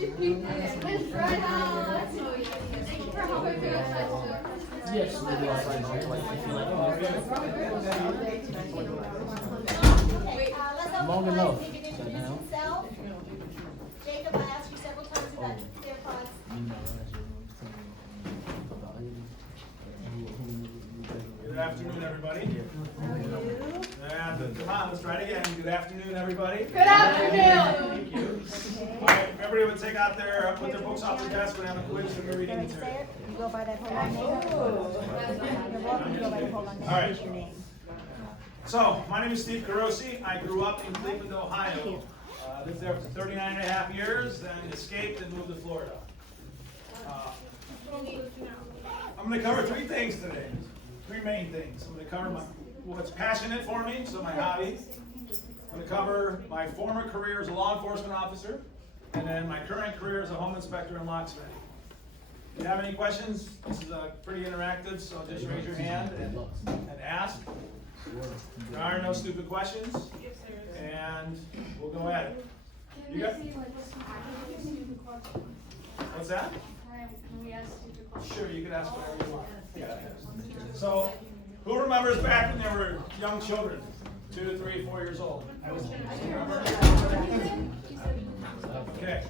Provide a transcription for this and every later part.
Yes, long enough. Jacob, I asked you several times about AirPods. Good afternoon, everybody. And come on, let's try it again. Good afternoon, everybody. Good afternoon. Thank you. All right, everybody would take out their, put their books off their desk. We're gonna have a quiz and we're reading material. You go by that whole long name. You're welcome to go by the whole long name. All right. What's your name? So, my name is Steve Korossy. I grew up in Cleveland, Ohio. Lived there for 39 and a half years, then escaped and moved to Florida. I'm going to cover three things today. Three main things. I'm going to cover what's passionate for me, so my hobby. I'm going to cover my former career as a law enforcement officer, and then my current career as a home inspector and locksmith. If you have any questions, this is pretty interactive, so just raise your hand and ask. There are no stupid questions, and we'll go at it. You got? What's that? Sure, you can ask whatever you want. Yeah. So, who remembers back when they were young children, 2 to 3, 4 years old? Okay.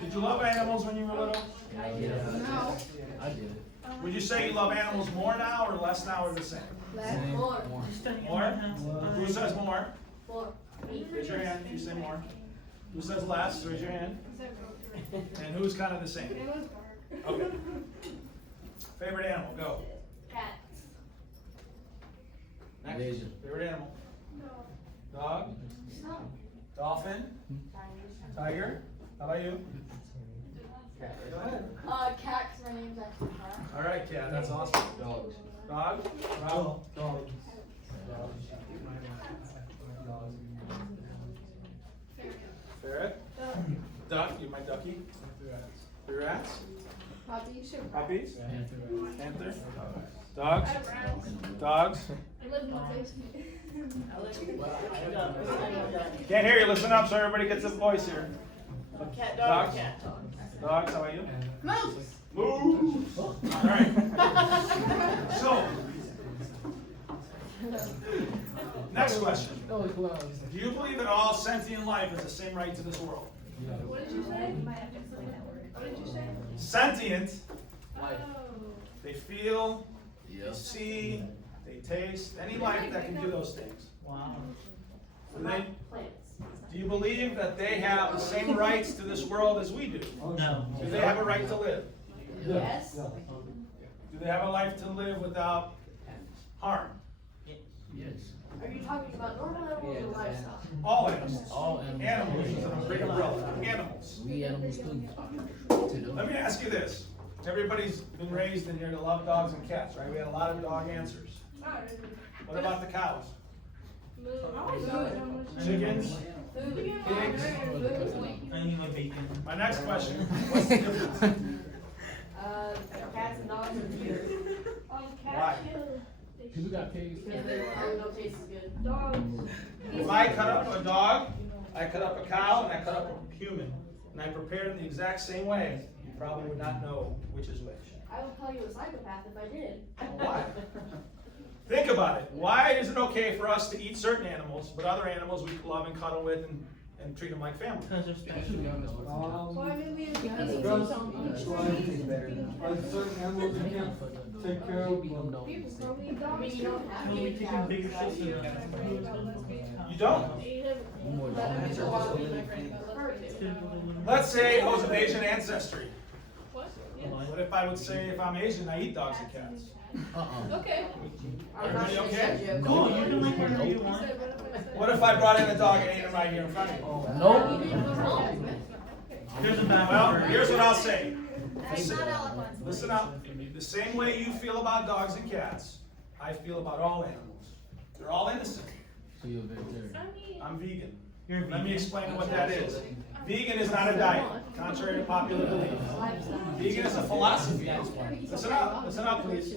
Did you love animals when you were little? No. I did. Would you say you love animals more now, or less now, or the same? More. More? Who says more? More. Raise your hand. You say more. Who says less? Raise your hand. And who's kind of the same? Okay. Favorite animal? Go. Cat. Next. Favorite animal? Dog? Dolphin? Tiger? How about you? Go ahead. Cat, 'cause my name's actually Cat. All right, cat. That's awesome. Dog. Dog? Rob? Dog. Ferret? Duck? You my ducky? Three rats? Puppies. Puppies? Panther? Dogs? Dogs? I live in the basement. Can't hear you. Listen up so everybody gets a voice here. Cat, Dogs? dog, cat. Dogs, how about you? Moose. Moose! Alright. So, next question. Do you believe that all sentient life has the same right to this world? What did you say? What did you say? Sentient, Oh. they feel, they see, they taste, any life that can do those things. Wow. Do you believe that they have the same rights to this world as we do? No. Do they have a right to live? Yes. Do they have a life to live without harm? Yes. Are you talking about normal animals or livestock? All animals. All animals. Animals is a big umbrella. Animals. We animals too. Let me ask you this. Everybody's been raised in here to love dogs and cats, right? We had a lot of dog answers. What about the cows? Chickens? Pigs? I need my bacon. My next question. What's the difference? Cats and dogs are weird. Why? People got pigs. Yeah, no taste is good. If I cut up a dog, I cut up a cow, and I cut up a human, and I prepared them the exact same way, you probably would not know which is which. I would call you a psychopath if I did. Why? Think about it. Why is it okay for us to eat certain animals, but other animals we love and cuddle with and treat them like family? Because they're special. Certain animals you can't take care of. I mean, you don't have Can we to take a bigger shifts in You don't. Let's say I was of Asian ancestry. What if I would say if I'm Asian, I eat dogs and cats? Okay. Everybody okay? No, you can like whatever you want. What if I brought in a dog and ate him right here in front of you? Nope. Here's a back. Well, here's what I'll say. That's not eloquent. Listen up. The same way you feel about dogs and cats, I feel about all animals. They're all innocent. So you're a vegetarian. I'm vegan. You're Let me vegan. explain what that is. Vegan is not a diet, contrary to popular belief. Vegan is a philosophy. Listen up, please.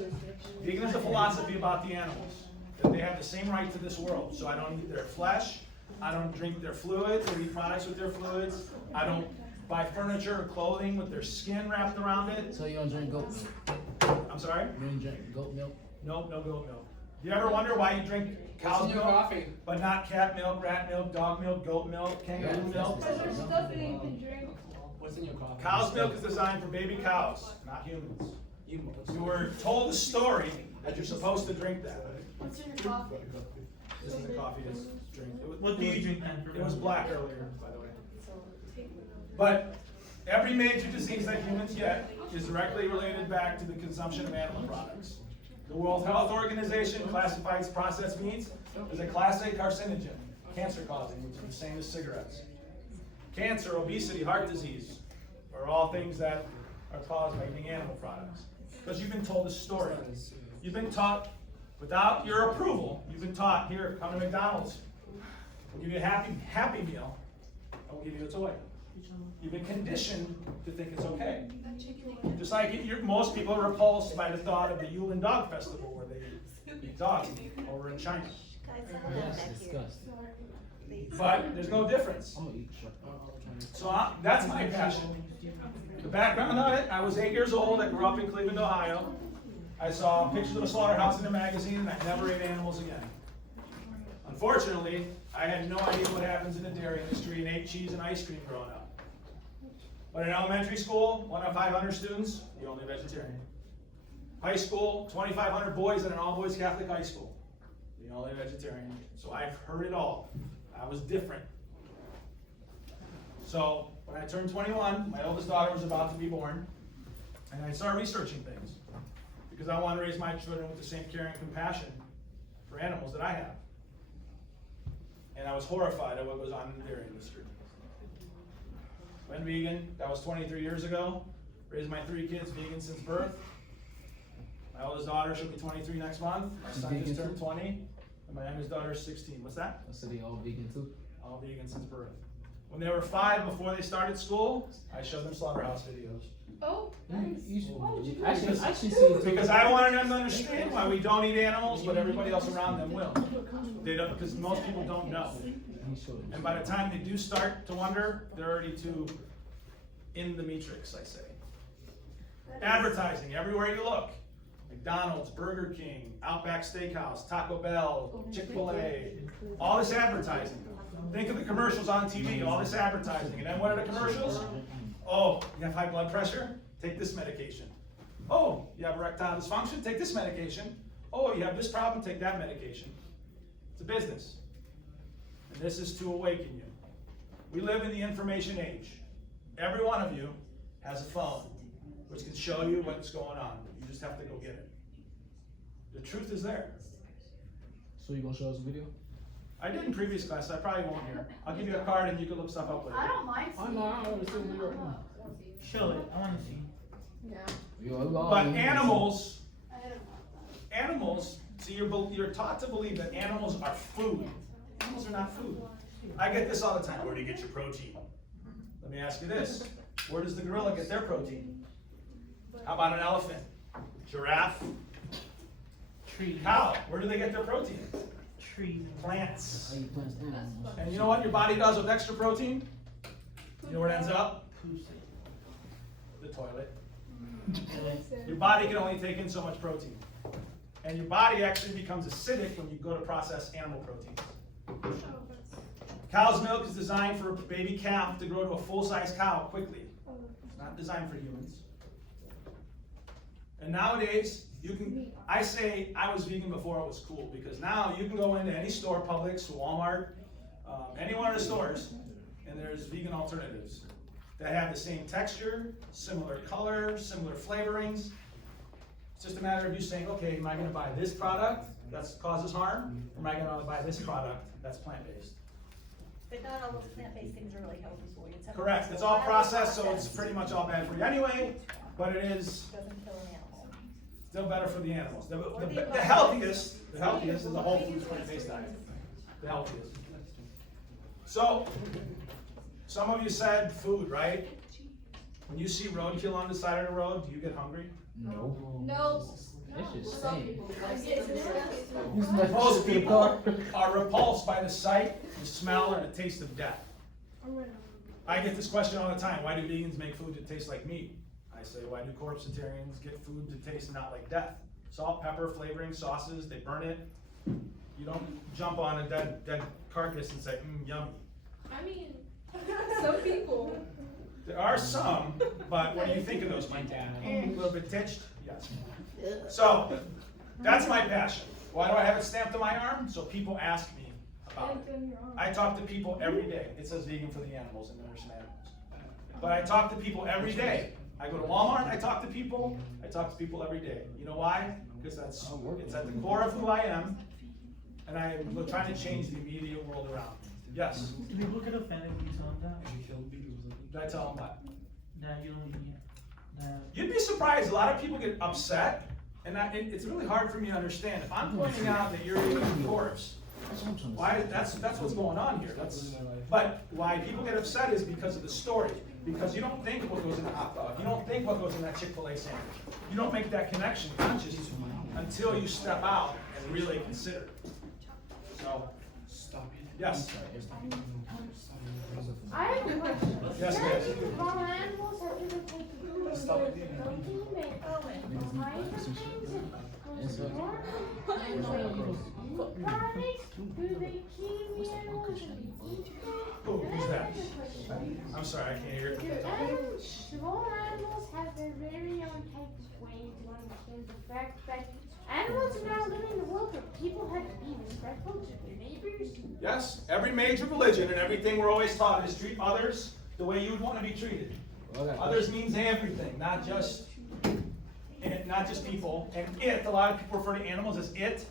Vegan is a philosophy about the animals. That they have the same right to this world. So I don't eat their flesh, I don't drink their fluids or eat products with their fluids, I don't buy furniture or clothing with their skin wrapped around it. So you don't drink goat milk? I'm sorry? You don't drink goat milk? Nope, no goat milk. You ever wonder why you drink cow's milk, coffee? but not cat milk, rat milk, dog milk, goat milk, kangaroo milk? There's stuff that you can drink. What's in your coffee? Cow's milk is designed for baby cows, not humans. You were told a story that you're supposed to drink that. What's in your coffee? This is the coffee that's drink. What do you drink then? It was black earlier, by the way. But every major disease that humans get is directly related back to the consumption of animal products. The World Health Organization classifies processed meats as a Class A carcinogen, cancer causing, which is the same as cigarettes. Cancer, obesity, heart disease are all things that are caused by eating animal products. Because you've been told a story. You've been taught, without your approval, you've been taught, here, come to McDonald's. We'll give you a Happy Meal, and we'll give you a toy. You've been conditioned to think it's okay. Just like most people are repulsed by the thought of the Yulin Dog Festival where they eat dogs over in China. Yes, disgusting. But there's no difference. I'm gonna eat shrimp. So that's my passion. The background on it, I was 8 years old, I grew up in Cleveland, Ohio. I saw pictures of a slaughterhouse in a magazine and I never ate animals again. Unfortunately, I had no idea what happens in the dairy industry and ate cheese and ice cream growing up. But in elementary school, 1 out of 500 students, the only vegetarian. High school, 2,500 boys in an all-boys Catholic high school, the only vegetarian. So I've heard it all. I was different. So when I turned 21, my oldest daughter was about to be born, and I started researching things because I want to raise my children with the same care and compassion for animals that I have. And I was horrified at what goes on in the dairy industry. Went vegan, that was 23 years ago. Raised my 3 kids vegan since birth. My oldest daughter, she'll be 23 next month. My son just turned 20, and my youngest daughter is 16. What's that? So they all vegan too? All vegan since birth. When they were 5, before they started school, I showed them slaughterhouse videos. Oh, nice. Why would you do Actually, that? I should see it too. Because I wanted them to understand why we don't eat animals, but everybody else around them will. They don't, because most people don't know. And by the time they do start to wonder, they're already too in the matrix, I say. Advertising, everywhere you look. McDonald's, Burger King, Outback Steakhouse, Taco Bell, Chick-fil-A, all this advertising. Think of the commercials on TV, all this advertising. And then what are the commercials? Oh, you have high blood pressure? Take this medication. Oh, you have erectile dysfunction? Take this medication. Oh, you have this problem? Take that medication. It's a business. And this is to awaken you. We live in the information age. Every one of you has a phone, which can show you what's going on. You just have to go get it. The truth is there. So you gonna show us a video? I did in previous class, I probably won't here. I'll give you a card and you can look stuff up later. I don't mind. I know, I want to see the video right now. Show it, I wanna see. Yeah. But animals, I don't want that. animals, see, you're taught to believe that animals are food. Animals are not food. I get this all the time. Where do you get your protein? Let me ask you this. Where does the gorilla get their protein? How about an elephant? Giraffe? Tree. Cow? Where do they get their protein? Tree. Plants. I eat plants and animals. And you know what your body does with extra protein? You know where it ends up? Pussy. The toilet. Your body can only take in so much protein. And your body actually becomes acidic when you go to process animal proteins. Cow's milk is designed for a baby calf to grow to a full-size cow quickly. It's not designed for humans. And nowadays, I say I was vegan before it was cool, because now you can go into any store, Publix, Walmart, any one of the stores, and there's vegan alternatives that have the same texture, similar color, similar flavorings. It's just a matter of you saying, okay, am I gonna buy this product that causes harm, or am I gonna buy this product that's plant-based? But not all those plant-based things are really healthy for you. Some Correct, things it's are all highly processed, so it's processed. pretty much all bad for you anyway, but it is Doesn't kill an animal. still better for the animals. The environment. healthiest is the whole food plant-based diet. The healthiest. So, some of you said food, right? When you see roadkill on the side of the road, do you get hungry? No. No. That's just Some saying. people. Most people are repulsed by the sight, the smell, or the taste of death. I get this question all the time. Why do vegans make food that tastes like meat? I say, why do corpsitarians get food that tastes not like death? Salt, pepper, flavoring, sauces, they burn it. You don't jump on a dead carcass and say, yummy. I mean, some people. There are some, but what do you think of those people? A little bit titched? Yes. So, that's my passion. Why do I have it stamped on my arm? So people ask me about it. I talk to people every day. It says vegan for the animals, and there are some animals. But I talk to people every day. I go to Walmart, I talk to people. I talk to people every day. You know why? Because it's at the core of who I am, and I'm trying to change the immediate world around me. Yes? Do people get offended when you tell them that? Did I tell them what? That you don't eat that. You'd be surprised, a lot of people get upset, and it's really hard for me to understand. If I'm pointing out that you're eating a corpse, why? That's what's going on here. But why people get upset is because of the story. Because you don't think what goes in a hot dog. You don't think what goes in that Chick-fil-A sandwich. You don't make that connection conscious until you step out and really consider it. So, yes. I have a question. Yes, Where yes. do farm animals have either taken food with protein and behind the things products? Do they kill the animals and eat them? Who's that? I'm sorry, I can't hear Do it. small animals have their very own type of way to understand the fact that animals are now living in a world where people have to be respectful to their neighbors? Yes, every major religion and everything we're always taught is treat others the way you would want to be treated. Others means everything, not just people. And a lot of people refer to animals as it.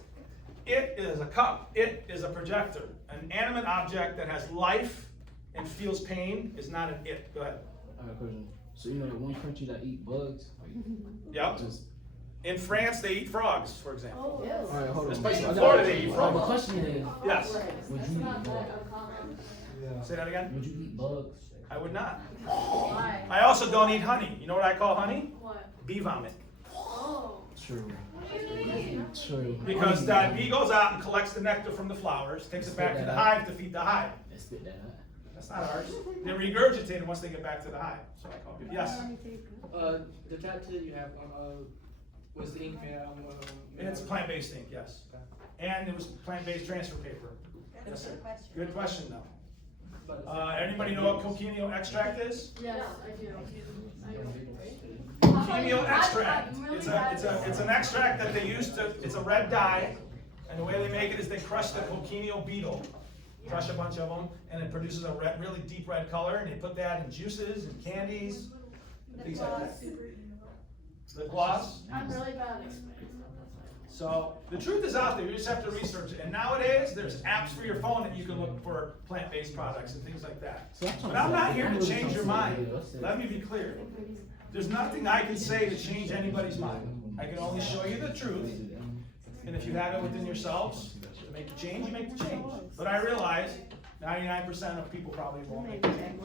It is a cup. It is a projector. An animate object that has life and feels pain is not an it. Go ahead. I have a question. So you know that one country that eat bugs? Yep. Just, In France, they eat frogs, for example. Oh, all right, hold on. This place in I got- Florida, they eat The frogs. question is, Yes. would you eat bugs? Say that again. Would you eat bugs? I would not. Why? I also don't eat honey. You know what I call honey? What? Bee vomit. Oh. True. What do you mean? True. Because that bee goes out and collects the nectar from the flowers, takes it back to the hive to feed the hive. Let's spit that out. That's not ours. They regurgitate it once they get back to the hive. So I call it. Yes. The tattoo that you have was the ink made out of? It's plant-based ink, yes. And it was plant-based transfer paper. Yes, sir. Good question, though. Anybody know what cochineal extract is? Yes, I do. Cochineal extract. It's an extract that they use to. It's a red dye, and the way they make it is they crush the cochineal beetle. Crush a bunch of them, and it produces a really deep red color, and they put that in juices and candies, things like that. The gloss. I'm really bad at So the truth is out there. You just have to research it. And nowadays, there's apps for your phone that you can look for plant-based products and things like that. But I'm not here to change your mind. Let me be clear. There's nothing I can say to change anybody's mind. I can only show you the truth. And if you have it within yourselves to make the change, you make the change. But I realize 99% of people probably won't make the change.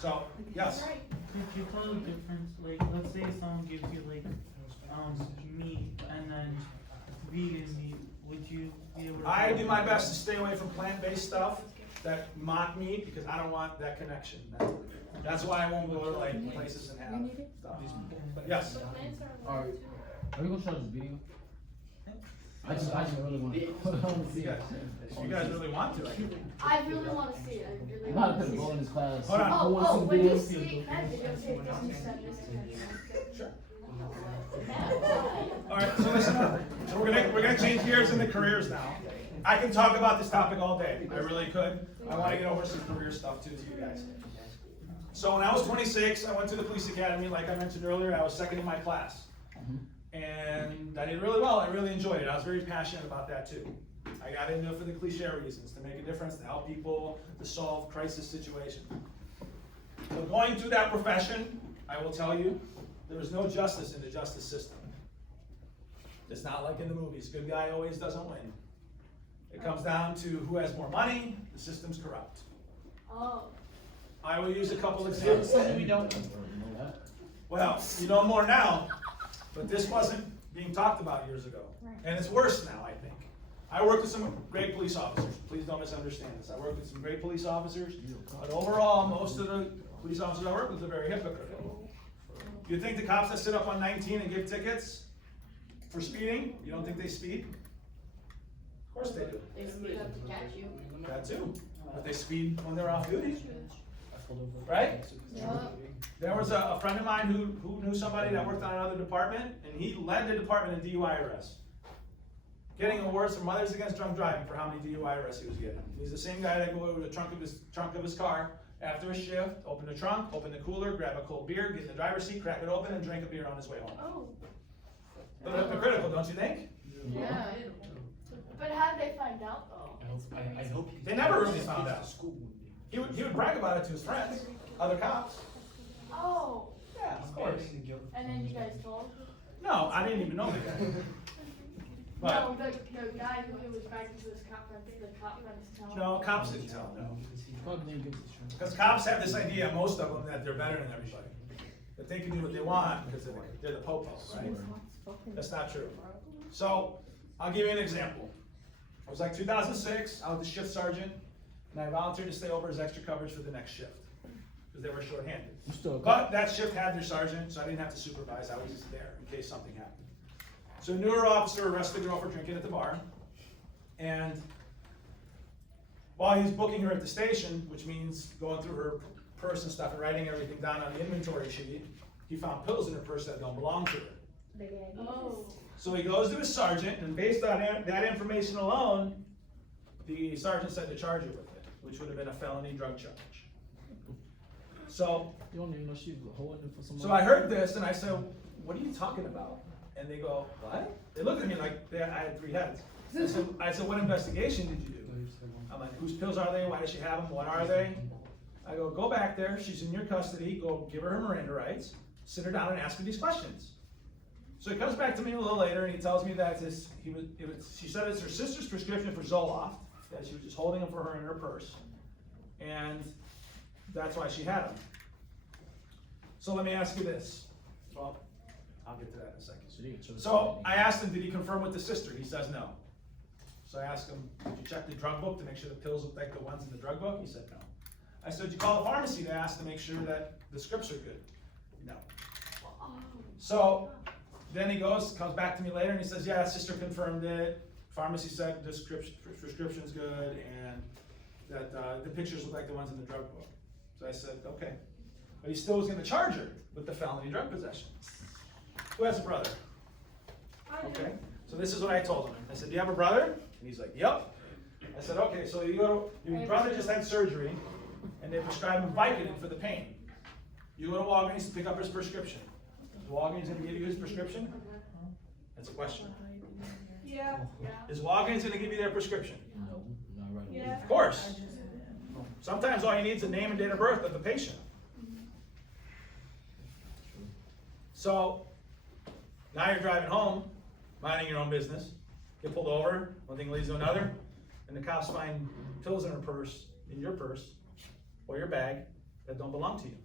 So, yes. Could you tell the difference, like, let's say someone gives you, like, meat and then vegan meat, would you be able to? I do my best to stay away from plant-based stuff that mock meat because I don't want that connection. That's why I won't go to like places and have stuff. But yes. Alright, are we gonna show this video? I just really want to see You it. guys, if you guys really want to, I can. I really want to see it. I really I'm not want to gonna see go in it. this class. Hold on. I wanna see the When video. you see that video, take this and send this to me. Sure. All right. So listen up. So we're gonna change gears into careers now. I can talk about this topic all day. I really could. I want to get over some career stuff too to you guys. So when I was 26, I went to the police academy. Like I mentioned earlier, I was second in my class. And I did really well. I really enjoyed it. I was very passionate about that too. I got into it for the cliche reasons, to make a difference, to help people, to solve crisis situations. So going through that profession, I will tell you, there is no justice in the justice system. It's not like in the movies. Good guy always doesn't win. It comes down to who has more money, the system's corrupt. Oh. I will use a couple examples. We don't. Well, you know more now, but this wasn't being talked about years ago. And it's worse now, I think. I work with some great police officers. Please don't misunderstand this. I work with some great police officers, but overall, most of the police officers I work with are very hypocritical. You think the cops that sit up on 19 and give tickets for speeding, you don't think they speed? Of course they do. They speed up to catch you. That too. But they speed when they're off duty. Right? There was a friend of mine who knew somebody that worked on another department, and he led the department in DUI arrests. Getting awards from Mothers Against Drunk Driving for how many DUI arrests he was getting. He's the same guy that go over the trunk of his car after a shift, open the trunk, open the cooler, grab a cold beer, get in the driver's seat, crack it open, and drink a beer on his way home. Oh. A little hypocritical, don't you think? Yeah. But how did they find out though? I hope They never really found out. He would brag about it to his friends, other cops. Oh. Yeah, of course. And then you guys told? No, I didn't even know the guy. But No, the guy who was bragging to his cop friend, the cop friends tell. no, cops didn't tell, no. Probably didn't give us a chance. Because cops have this idea, most of them, that they're better than everybody. That they can do what they want because they're the po-pos, right? That's not true. So, I'll give you an example. It was like 2006, I was the shift sergeant, and I volunteered to stay over as extra coverage for the next shift. Because they were shorthanded. You still But that shift had their sergeant, so I didn't have to supervise, I was just there in case something happened. So a newer officer arrested a girl for drinking at the bar, and while he's booking her at the station, which means going through her purse and stuff and writing everything down on the inventory sheet, he found pills in her purse that don't belong to her. Oh. So he goes to his sergeant, and based on that information alone, the sergeant said to charge her with it, which would have been a felony drug charge. So, You don't even know she was holding it for someone. so I heard this, and I said, what are you talking about? And they go, what? They looked at me like I had three heads. I said, what investigation did you do? I'm like, whose pills are they? Why does she have them? What are they? I go, go back there. She's in your custody. Go give her her Miranda rights. Sit her down and ask her these questions. So he comes back to me a little later, and he tells me that she said it's her sister's prescription for Zoloft, that she was just holding them for her in her purse. And that's why she had them. So let me ask you this. Well, I'll get to that in a second. So I asked him, did he confirm with the sister? He says no. So I asked him, did you check the drug book to make sure the pills look like the ones in the drug book? He said no. I said, did you call the pharmacy to ask to make sure that the scripts are good? No. So then he comes back to me later and he says, yeah, sister confirmed it. Pharmacy said the prescription's good and that the pictures look like the ones in the drug book. So I said, okay. But he still was going to charge her with the felony drug possession. Who has a brother? Okay. So this is what I told him. I said, do you have a brother? And he's like, yep. I said, okay, so your brother just had surgery and they prescribed him Vicodin for the pain. You go to Walgreens to pick up his prescription. Is Walgreens going to give you his prescription? That's a question. Yeah. Is Walgreens going to give you their prescription? No, not right away. Yeah. Of course. Sometimes all you need is the name and date of birth of the patient. So, now you're driving home, minding your own business, get pulled over, one thing leads to another, and the cops find pills in your purse, or your bag, that don't belong to you.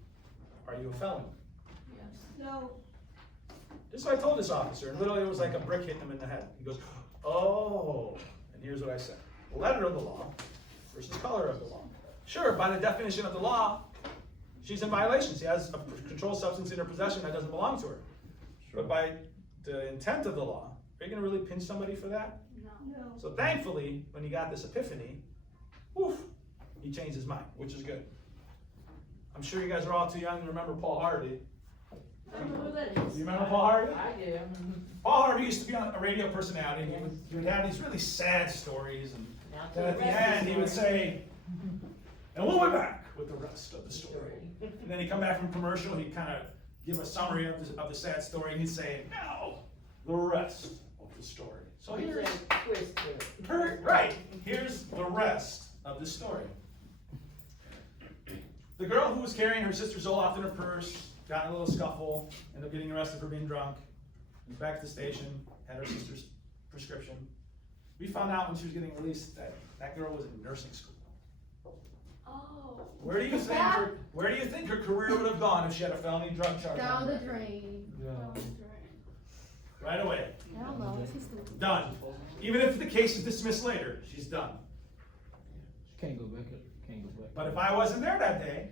Are you a felon? No. This is what I told this officer, and literally it was like a brick hitting him in the head. He goes, oh, and here's what I said. Letter of the law versus color of the law. Sure, by the definition of the law, she's in violation. She has a controlled substance in her possession that doesn't belong to her. But by the intent of the law, are you going to really pinch somebody for that? No. So thankfully, when he got this epiphany, woof, he changed his mind, which is good. I'm sure you guys are all too young to remember Paul Harvey. I don't know who that is. You remember Paul Harvey? I do. Paul Harvey used to be a radio personality, and he would have these really sad stories, and then at the end he would say, and we'll be back with the rest of the story. And then he'd come back from commercial, he'd kind of give a summary of the sad story, and he'd say, now, the rest of the story. So here's, right, here's the rest of the story. The girl who was carrying her sister Zoloft in her purse, got in a little scuffle, ended up getting arrested for being drunk, went back to the station, had her sister's prescription. We found out when she was getting released that that girl was in nursing school. Oh. Where do you think her career would have gone if she had a felony drug charge? Down on the her? drain. Yeah. Down the drain. right away. Hell no, this is stupid. Done. Even if the case is dismissed later, she's done. Can't go back. Can't go back. But if I wasn't there that day,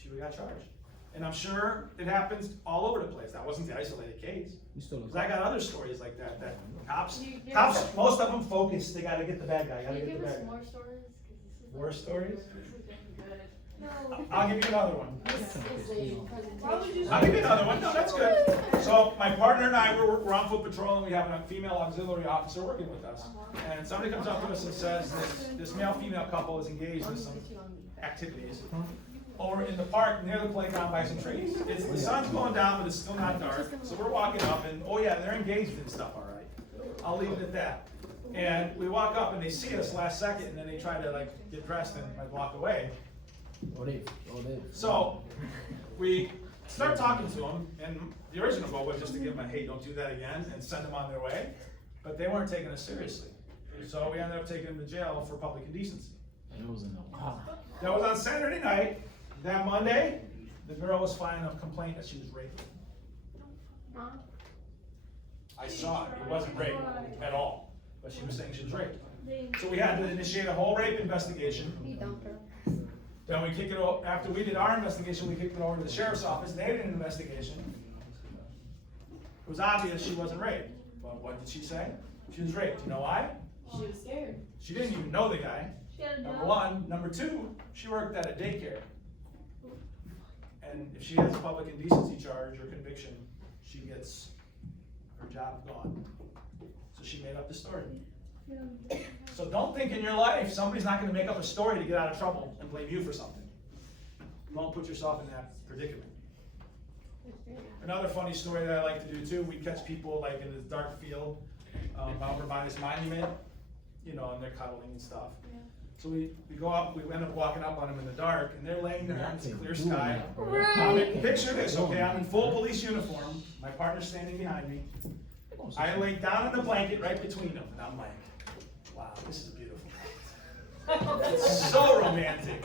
she would have got charged. And I'm sure it happens all over the place. That wasn't the isolated case. You still look. Because I got other stories like that, that cops, You- most of them focus, they gotta get the bad guy, Can gotta you get give the us bad guy. more stories? 'Cause this is More like- stories? This has been good. No. I'll give you another one. This is a presentation. I'll give you another one. No, that's good. So my partner and I, we're on foot patrol and we have a female auxiliary officer working with us. And somebody comes up to us and says this male-female couple is engaged in some activities over in the park near the playground by some trees. The sun's going down, but it's still not dark. So we're walking up and, oh yeah, they're engaged in stuff, all right. I'll leave it at that. And we walk up and they see us last second and then they try to like get dressed and like walk away. Oh, they. So we start talking to them, and the original goal was just to give them a hey, don't do that again, and send them on their way. But they weren't taking us seriously, so we ended up taking them to jail for public indecency. And it was in the. That was on Saturday night. That Monday, the girl was filing a complaint that she was raped. I saw it. It wasn't rape at all, but she was saying she was raped. So we had to initiate a whole rape investigation. He dumped her. Then we kick it over, after we did our investigation, we kicked it over to the sheriff's office, they did an investigation. It was obvious she wasn't raped, but what did she say? She was raped, you know why? She was scared. She didn't even know the guy, number one. Number two, she worked at a daycare. And if she has a public indecency charge or conviction, she gets her job gone. So she made up the story. So don't think in your life somebody's not gonna make up a story to get out of trouble and blame you for something. Don't put yourself in that predicament. Another funny story that I like to do too, we catch people like in this dark field, over by this monument, you know, and they're cuddling and stuff. So we go up, we end up walking up on them in the dark, and they're laying there, it's a clear sky. Picture this, okay, I'm in full police uniform, my partner's standing behind me. I lay down in the blanket right between them, and I'm like, wow, this is beautiful. It's so romantic.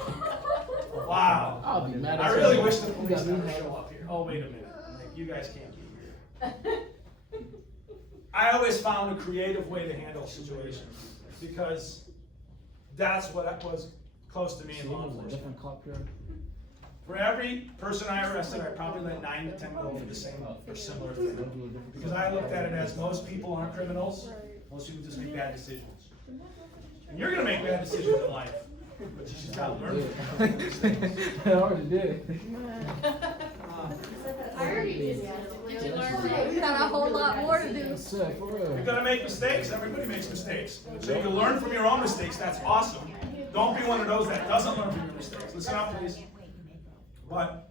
Wow. I'll be mad. I really wish the police never show up here. Oh, wait a minute. I'm like, you guys can't be here. I always found a creative way to handle situations because that's what was close to me in law enforcement. Different cop here. For every person I arrested, I probably let 9 to 10 go for the same or similar thing. Because I looked at it as most people aren't criminals, most people just make bad decisions. And you're gonna make bad decisions in life, but you just gotta learn from them. I already did. We got a whole lot more to do. That's it, for real. You're gonna make mistakes, everybody makes mistakes. So you can learn from your own mistakes, that's awesome. Don't be one of those that doesn't learn from your mistakes. Listen up, please. But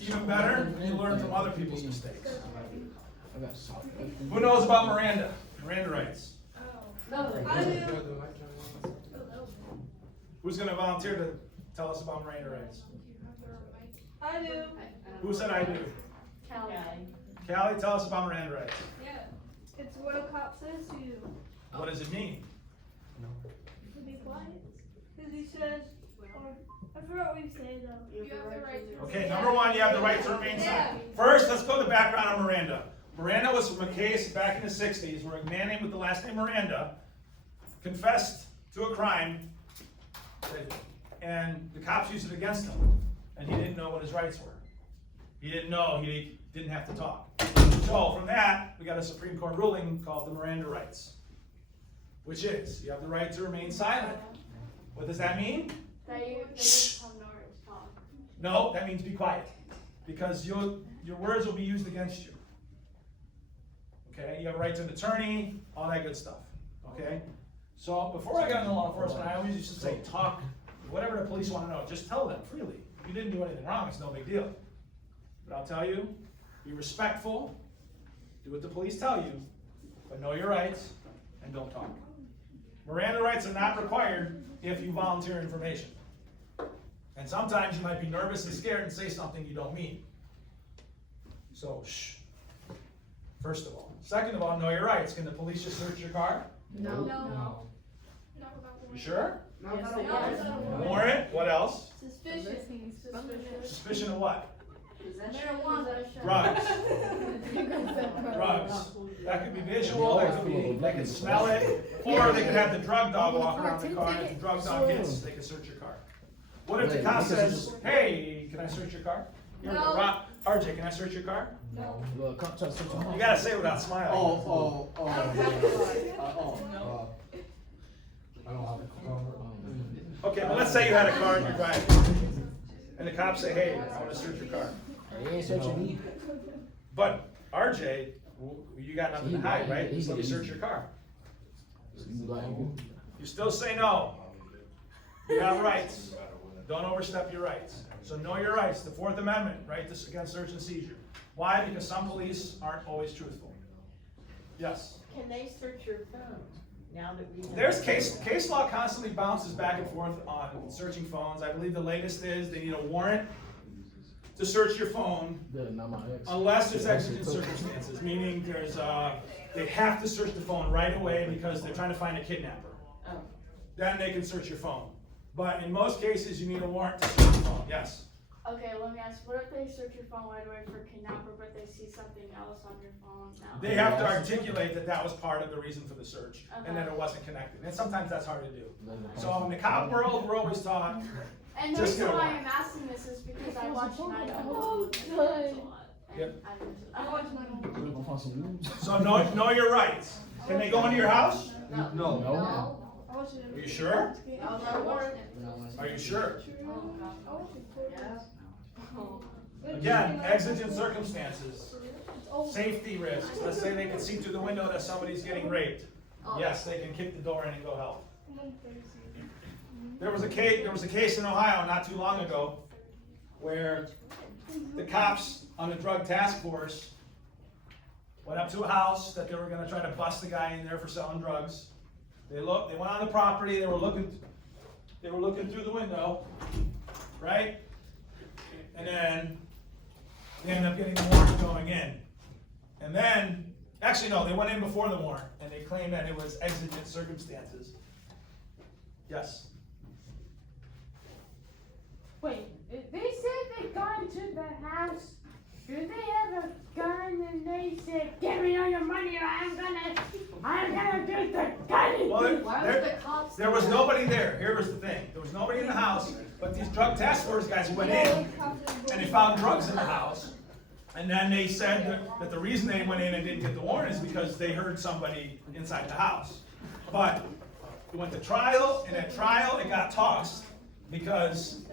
even better, you learn from other people's mistakes. I got soft. Who knows about Miranda? Miranda rights. Who's gonna volunteer to tell us about Miranda rights? I do. Who said I do? Callie, tell us about Miranda rights. Yeah. It's what a cop says to you. What does it mean? To be quiet. Because he says, or, I forgot what you say though. You have the right to. Okay, number one, you have the right to remain silent. First, let's go to the background of Miranda. Miranda was from a case back in the 60s where a man named with the last name Miranda confessed to a crime and the cops used it against him and he didn't know what his rights were. He didn't know he didn't have to talk. So from that, we got a Supreme Court ruling called the Miranda rights, which is you have the right to remain silent. What does that mean? That you just have no right to talk. No, that means be quiet because your words will be used against you. Okay, you have a right to an attorney, all that good stuff. Okay, so before I got into law enforcement, I always used to say, talk, whatever the police want to know, just tell them freely. If you didn't do anything wrong, it's no big deal. But I'll tell you, be respectful, do what the police tell you, but know your rights and don't talk. Miranda rights are not required if you volunteer information. And sometimes you might be nervous and scared and say something you don't mean. So, shh. First of all. Second of all, know your rights. Can the police just search your car? No. You sure? Yes. Warrant? What else? Suspicion. Suspicion of what? Marijuana. Drugs. drugs. That could be visual, that could be, they could smell it, or they could have the drug dog walk around the car, and if the drug dog hits, they could search your car. What if the cop says, hey, can I search your car? No. RJ, can I search your car? Well, cop try to search your You home. gotta say it without smiling. I don't have a car. Okay, but let's say you had a car and you're driving, and the cops say, hey, I wanna search your car. They ain't searching me. But RJ, you got nothing to hide, right? Just let me search your car. You still say no. You have rights. Don't overstep your rights. So know your rights. The Fourth Amendment, right, this against search and seizure. Why? Because some police aren't always truthful. Yes. Can they search your phone now that we know? There's case law constantly bounces back and forth on searching phones. I believe the latest is they need a warrant to search your phone unless there's exigent circumstances, meaning they have to search the phone right away because they're trying to find a kidnapper. Oh. Then they can search your phone. But in most cases, you need a warrant to search your phone, yes. Okay, let me ask, what if they search your phone right away for kidnapper, but they see something else on your phone now? They have to articulate that that was part of the reason for the search, and that it wasn't connected. And sometimes that's hard to do. So in the cop world, we're always taught, And the just reason get a why warrant. I'm asking this is because I watch Night Oh, Owl. good. Yep. I watch Night Owl. So know your rights. Can they go into your house? No. Are you sure? Are you sure? Again, exigent circumstances, safety risks. Let's say they can see through the window that somebody's getting raped. Yes, they can kick the door in and go help. There was a case in Ohio not too long ago where the cops on the drug task force went up to a house that they were going to try to bust the guy in there for selling drugs. They went on the property, they were looking through the window, right? And then they ended up getting the warrant going in. And then, actually no, they went in before the warrant and they claimed that it was exigent circumstances. Yes? Wait, they said they got into the house. Do they have a gun and they said, give me all your money or I'm gonna do the gunning? Well, there was nobody there. Here was the thing. There was nobody in the house, but these drug task force guys went in and they found drugs in the house. And then they said that the reason they went in and didn't get the warrant is because they heard somebody inside the house. But it went to trial, and at trial it got tossed because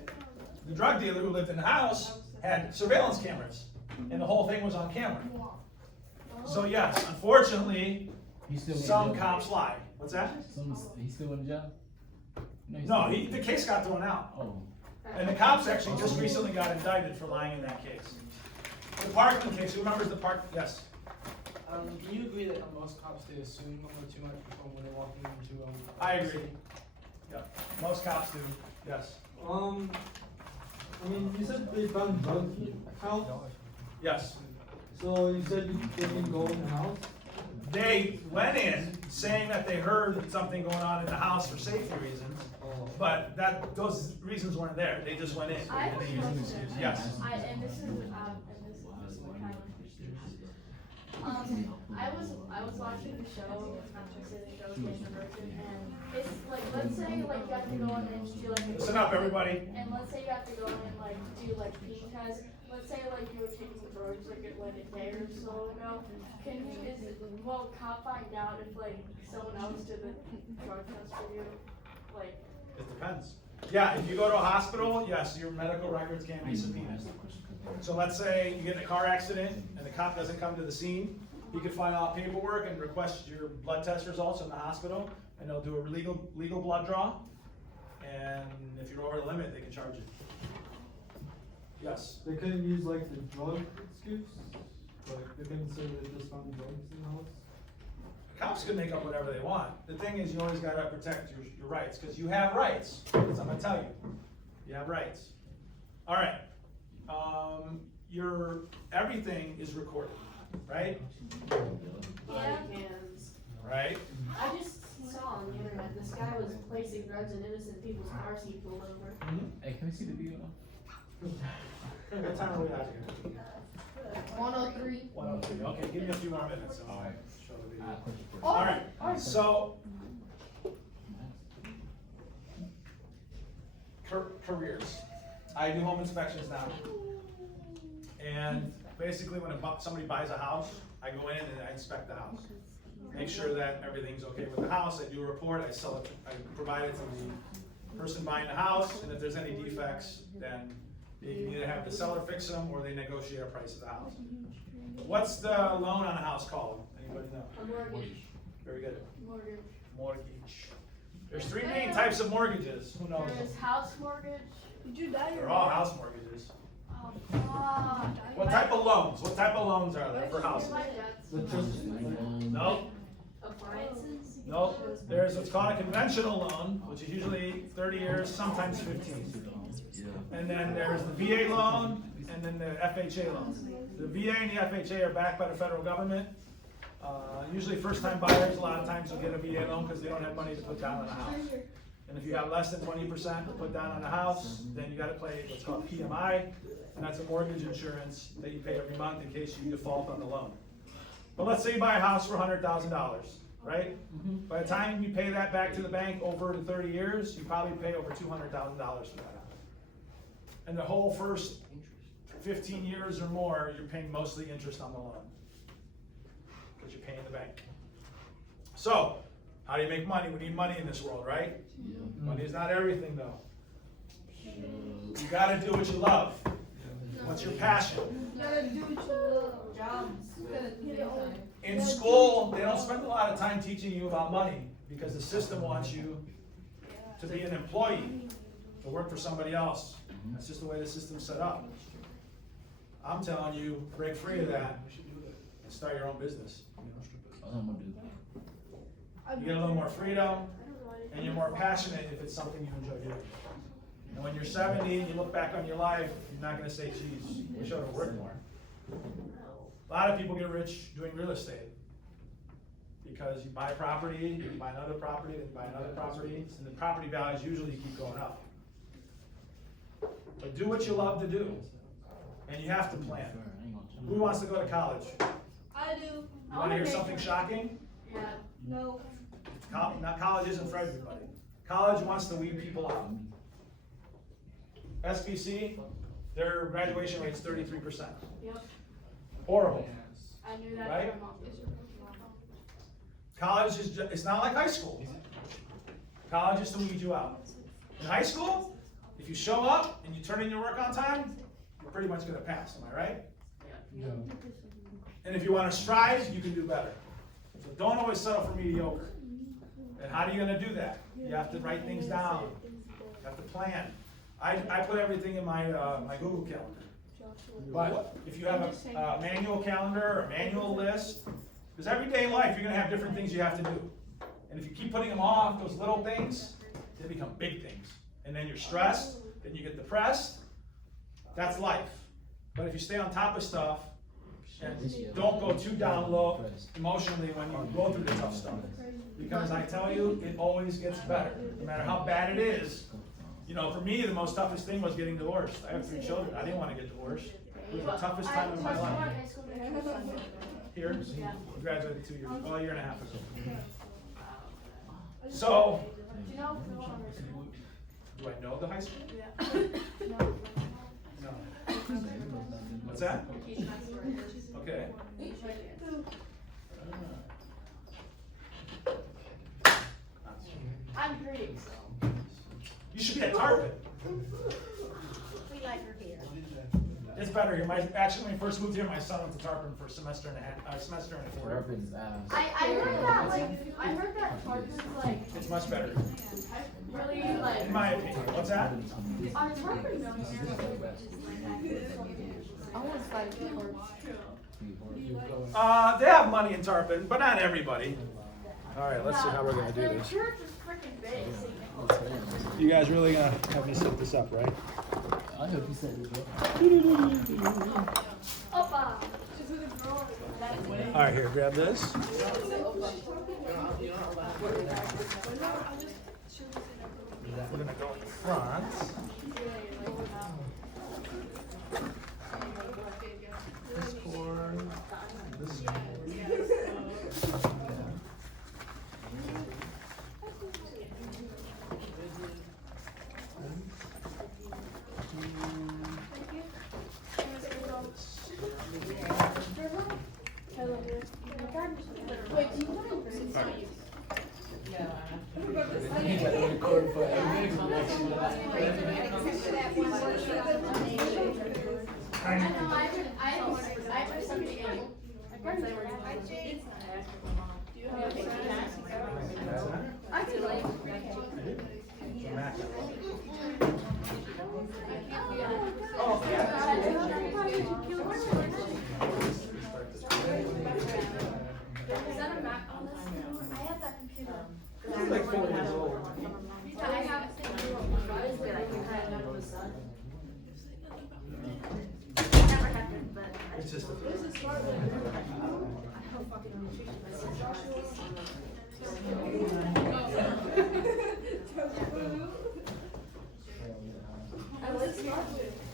the drug dealer who lived in the house had surveillance cameras, and the whole thing was on camera. So yes, unfortunately, some cops lie. What's that? He's still in jail? No, the case got thrown out. Oh. And the cops actually just recently got indicted for lying in that case. The Parkland case, who remembers the Park? Yes. Do you agree that most cops, they assume a little too much when they're walking into I agree. Yeah, most cops do, yes. I mean, you said they found drugs in the house, Yes. so you said they didn't go in the house? They went in saying that they heard something going on in the house for safety reasons, but those reasons weren't there. They just went in. I have a question. Yes. And this is kind of. I was watching the show, Station Virgin, and it's like, let's say like you have to go in and do like. Listen up, everybody. And let's say you have to go in and like do like pee tests. Let's say like you were taking drugs like a day or so ago. Will cop find out if like someone else did the drug test for you? Like. It depends. Yeah, if you go to a hospital, yes, your medical records can be subpoenaed. So let's say you get in a car accident and the cop doesn't come to the scene. He could file out paperwork and request your blood test results in the hospital, and they'll do a legal blood draw. And if you're over the limit, they can charge you. Yes. They couldn't use like the drug excuse? Like they couldn't say they just found drugs in the house? Cops can make up whatever they want. The thing is, you always gotta protect your rights, because you have rights. That's what I'm gonna tell you. You have rights. All right. Everything is recorded, right? Yeah. Right? I just saw on the internet this guy was placing drugs in innocent people's cars he pulled over. Mm-hmm. Hey, can we see the video? What time are we at here? 103. 103. Okay, give me a few more minutes. and I'll Alright. show the video. Question for you. All right. So careers. I do home inspections now, and basically when somebody buys a house, I go in and I inspect the house, make sure that everything's okay with the house. I do a report. I sell it. I provide it to the person buying the house, and if there's any defects, then they can either have the seller fix them or they negotiate a price of the house. What's the loan on a house called? Anybody know? A mortgage. Very good. Mortgage. Mortgage. There's three main types of mortgages. Who knows There's them? house mortgage. Did you die? They're all house mortgages. Oh, God. What type of loans? What type of loans are there for houses? My dad's. No, Appliances? no. There's what's called a conventional loan, which is usually 30 years, sometimes 15. And then there's the VA loan, and then the FHA loan. The VA and the FHA are backed by the federal government. Usually first-time buyers, a lot of times will get a VA loan because they don't have money to put down on a house. And if you have less than 20% to put down on a house, then you gotta pay what's called PMI, and that's a mortgage insurance that you pay every month in case you default on the loan. But let's say you buy a house for $100,000, right? By the time you pay that back to the bank over the 30 years, you probably pay over $200,000 for that house. And the whole first 15 years or more, you're paying mostly interest on the loan, because you're paying the bank. So, how do you make money? We need money in this world, right? Money is not everything, though. You gotta do what you love. What's your passion? You gotta do what you love. Jobs. In school, they don't spend a lot of time teaching you about money because the system wants you to be an employee, to work for somebody else. That's just the way the system's set up. I'm telling you, break free of that and start your own business. That's what I'm gonna do. You get a little more freedom, and you're more passionate if it's something you enjoy doing. And when you're 70 and you look back on your life, you're not gonna say, geez, wish I would've worked more. A lot of people get rich doing real estate because you buy property, you buy another property, then you buy another property, and the property values usually keep going up. But do what you love to do, and you have to plan. Who wants to go to college? I do. You wanna hear something shocking? Yeah. No. Not college isn't for everybody. College wants to weed people out. SBC, their graduation rate's 33%. Yep. Horrible. I knew that. Right? from mom. College is it's not like high school. College is to weed you out. In high school, if you show up and you turn in your work on time, you're pretty much gonna pass, am I right? Yeah. And if you wanna strive, you can do better. So don't always settle for mediocre. And how are you gonna do that? You have to write things down. You have to plan. I put everything in my my Google Calendar. But if you have a manual calendar or a manual list, because every day in life you're gonna have different things you have to do. And if you keep putting them off, those little things, they become big things. And then you're stressed, then you get depressed. That's life. But if you stay on top of stuff and don't go too down low emotionally when you go through the tough stuff. Because I tell you, it always gets better. No matter how bad it is. You know, for me, the most toughest thing was getting divorced. I have 3 children. I didn't want to get divorced. It was the toughest time of my life. Here, I graduated 2 years, well, a year and a half ago. So, Do you know Phil on high school? do I know the high school? Yeah. No. No. What's that? Okay. I'm Greek, so. You should be at Tarpon. We like her here. It's better here. Actually, when we first moved here, my son went to Tarpon for a semester and a quarter. Urban's ass. I heard that, like, I heard that Tarpon's, like, It's much better, I really, like, in my opinion. What's that? are Tarpon millionaires? I want to fight for They have money in Tarpon, but not everybody. All right, let's see how we're gonna do Their this. church is freaking big. You guys really gonna have me set this up, right? I hope you said it, bro. Opa. All right, here, grab this. We're gonna go in front. I know, I have something in. I feel like. Oh, yeah. Is that a Mac on this? I have that computer. This is like 4 years old. I have it. Never happened, but. It's just a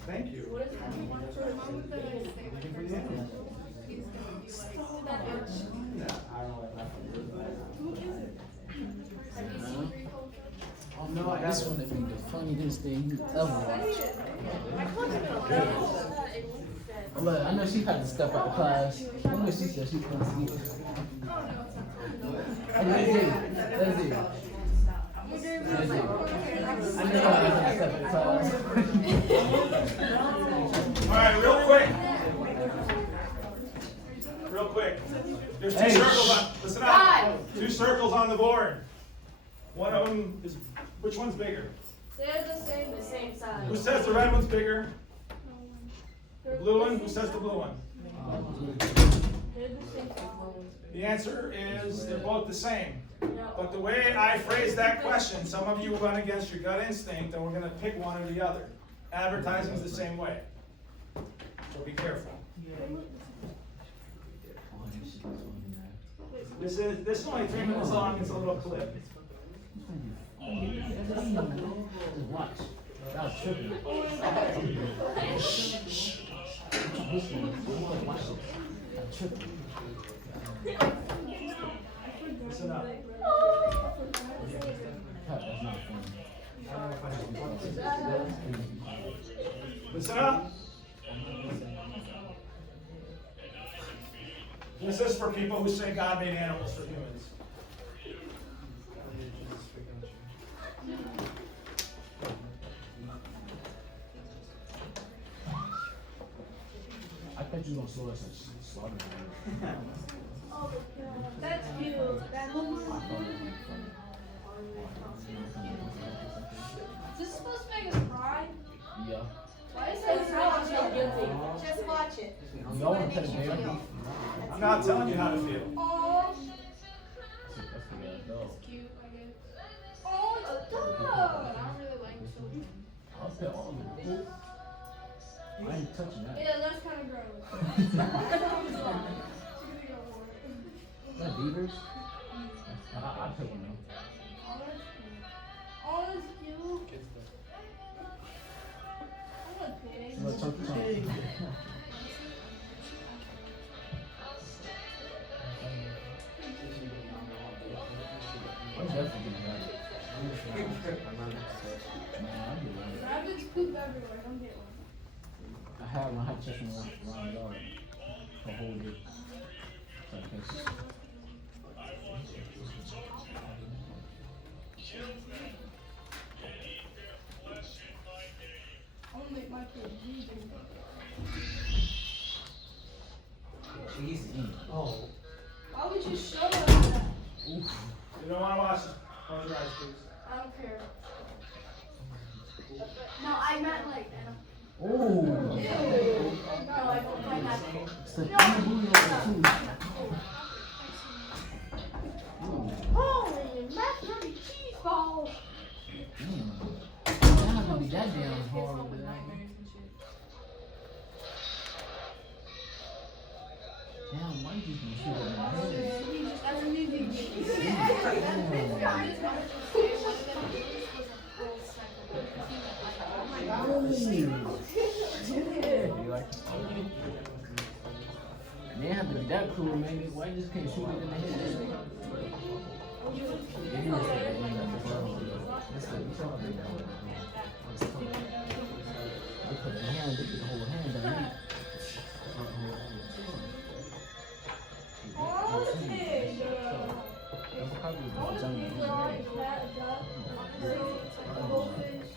Thank you. Oh no, this one would be the funniest thing you ever watched. Look, I know she had to step out of class. I know she said she couldn't see it. Let's see. Let's see. Let's see. I know I had to step out of class. All right, real quick. Real quick. There's two Hey. circles on, listen up. 2 circles on the board. One of them is, which one's bigger? They're the same size. Who says the red one's bigger? The blue one? Who says the blue one? They're the same size. The answer is they're both the same. No. But the way I phrased that question, some of you went against your gut instinct and we're gonna pick one or the other. Advertising's the same way. So be careful. This is only 3 minutes long, it's a little clip. Just watch. That was tripping. Watch it. That was tripping. Listen up. That's not funny. Listen up. This is for people who say God made animals for humans. I bet you gonna slow us and slaughter. That's cute. That's Is this supposed to make us cry? Yeah. Why is It's not feel guilty. Just watch it. Y'all wanna pet a bear? I'm not telling you how to feel. Oh, That's the dog. cute, I guess. Oh, it's a dog. I don't really like children. I'll pet all of them. I ain't touching that. Yeah, that's kind of gross. Is that beavers? I'll pet one though. Oh, that's cute. I want pigs. Look, chunky chunky. I'm definitely gonna have it. Man, I'll get one. Rabbits poop everywhere. Don't get one. I had one. I had to check one around the yard for a whole year. So I guess. I want to make my kid vegan. Oh. Why would you show us that? You don't want to watch it. Close your eyes, please. I don't care. No, I meant like. Oh. No, I don't find that. It's the booty over the Holy macaroni cheese balls! Damn. It's not gonna be that damn hard over there. Damn, why you just gonna shoot it in my head? That's a new thing. Man, have to be that cool, man. Why you just can't shoot it in the head? Yeah, he was like, this is what I'm talking about. They put the hand, they put the whole hand underneath. Oh, that's big. That's probably I want the to be jungle. like that, a goldfish.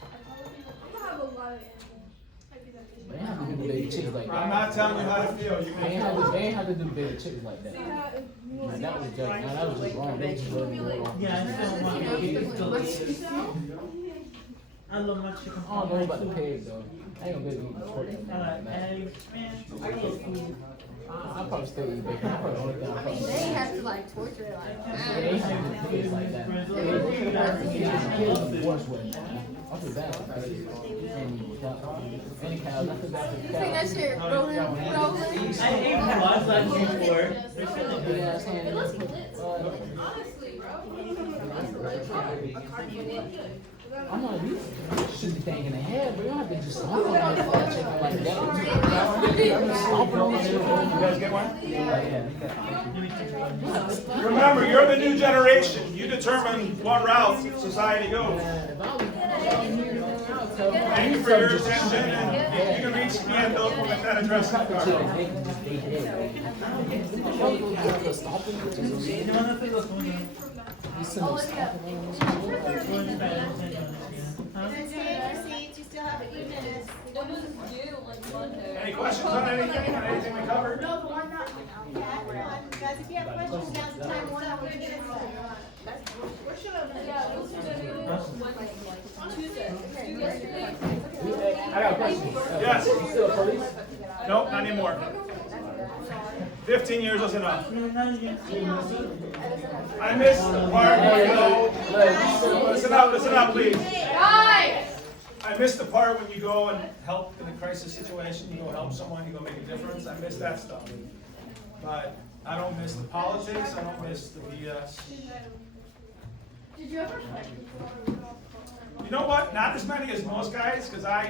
chicks like that. I'm not telling you how to feel, you They ain't can. have to do big chicks like that. Man, that was just, man, that was just wrong. They just really wrong. Yeah, I still want my kids to I love my chicken. I don't know about the pig though. I ain't gonna be able to eat pork. I like eggs, man. I probably still eat bacon. I probably only thing I probably They have to like torture it like they ain't have to pigs like that. Pigs are the worst way. I feel bad for pigs. Any cows, I feel bad for You think cows. that shit rolling? I ate lots like before. Big ass hand. I'm like, you shoot the thing in the head, but you don't have to just stomp on that chicken like that. Stomp on that You chicken. guys get one? Yeah. Remember, you're the new generation. You determine what route society goes. Thank you for your attention, and if you can reach me and those will make that address in the car. Any questions on anything we covered? No, the one that. Guys, if you have questions, now's the time. 1 hour to get started. Where should I? I got a question. Yes. You still police? Nope, not anymore. 15 years was enough. I missed the part where you go. Listen up, please. I missed the part when you go and help in a crisis situation, you go help someone, you go make a difference. I missed that stuff. But I don't miss the politics, I don't miss the BS. Did you ever fight before? You know what? Not as many as most guys, because I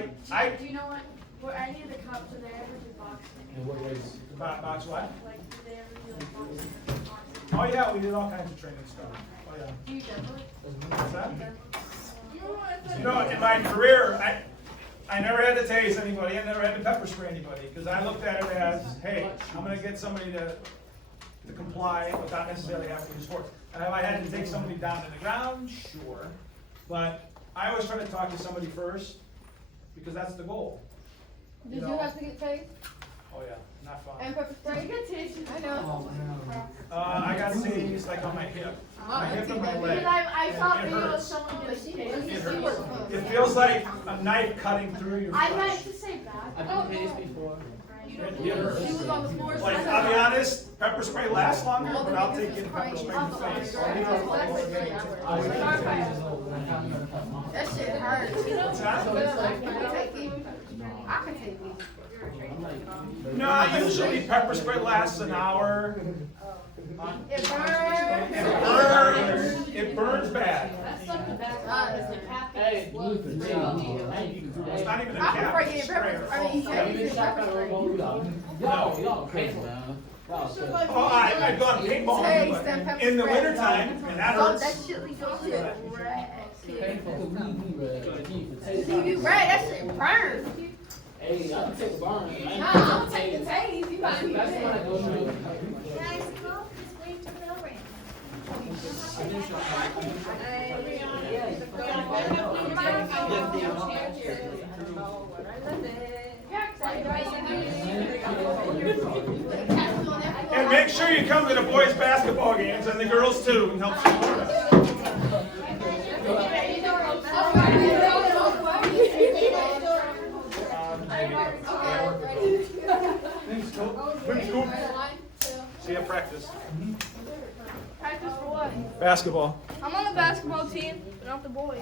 Do you know what? Were any of the cops, do they ever do boxing? In what ways? box what? Like, do they ever do like boxing? Oh yeah, we did all kinds of training stuff. Oh yeah. Do you definitely? What's that? You know, in my career, I never had to tase anybody, I never had to pepper spray anybody, because I looked at it as, hey, I'm gonna get somebody to comply without necessarily having to use force. And if I had to take somebody down to the ground, sure, but I always try to talk to somebody first, because that's the goal. Did you have to get tased? Oh yeah, not fun. And pepper spray? I know. I got tased like on my hip. My hip and my leg. Because I saw It videos of hurts. someone getting tased. It hurts. It feels like a knife cutting through your I meant flesh. to say back. I've been tased before. It hurts. She was on the floor. Like, I'll be honest, pepper spray lasts longer, but I'll take in pepper spray in the face. That shit hurts. What's that? I can take it. No, usually pepper spray lasts an hour. It It burns. burns. It burns bad. Hey, It's not even a I cap, prefer it's a getting sprayer. pepper. I mean, tased pepper spray. Y'all crazy, man. Y'all crazy. Oh, I've gone paintballing Taste and pepper in the spray. wintertime, and that So hurts. that shit leaves your shit red. Hey, You red, that shit burns. I'll take a burn. Nah, I'm taking tase. You might be That's what I dead. go through. Guys, come, just wave to bell ring. And make sure you come to the boys' basketball games and the girls too, and help support us. Thanks, Coop. See you at practice. Practice for what? Basketball. I'm on the basketball team, but not the boys.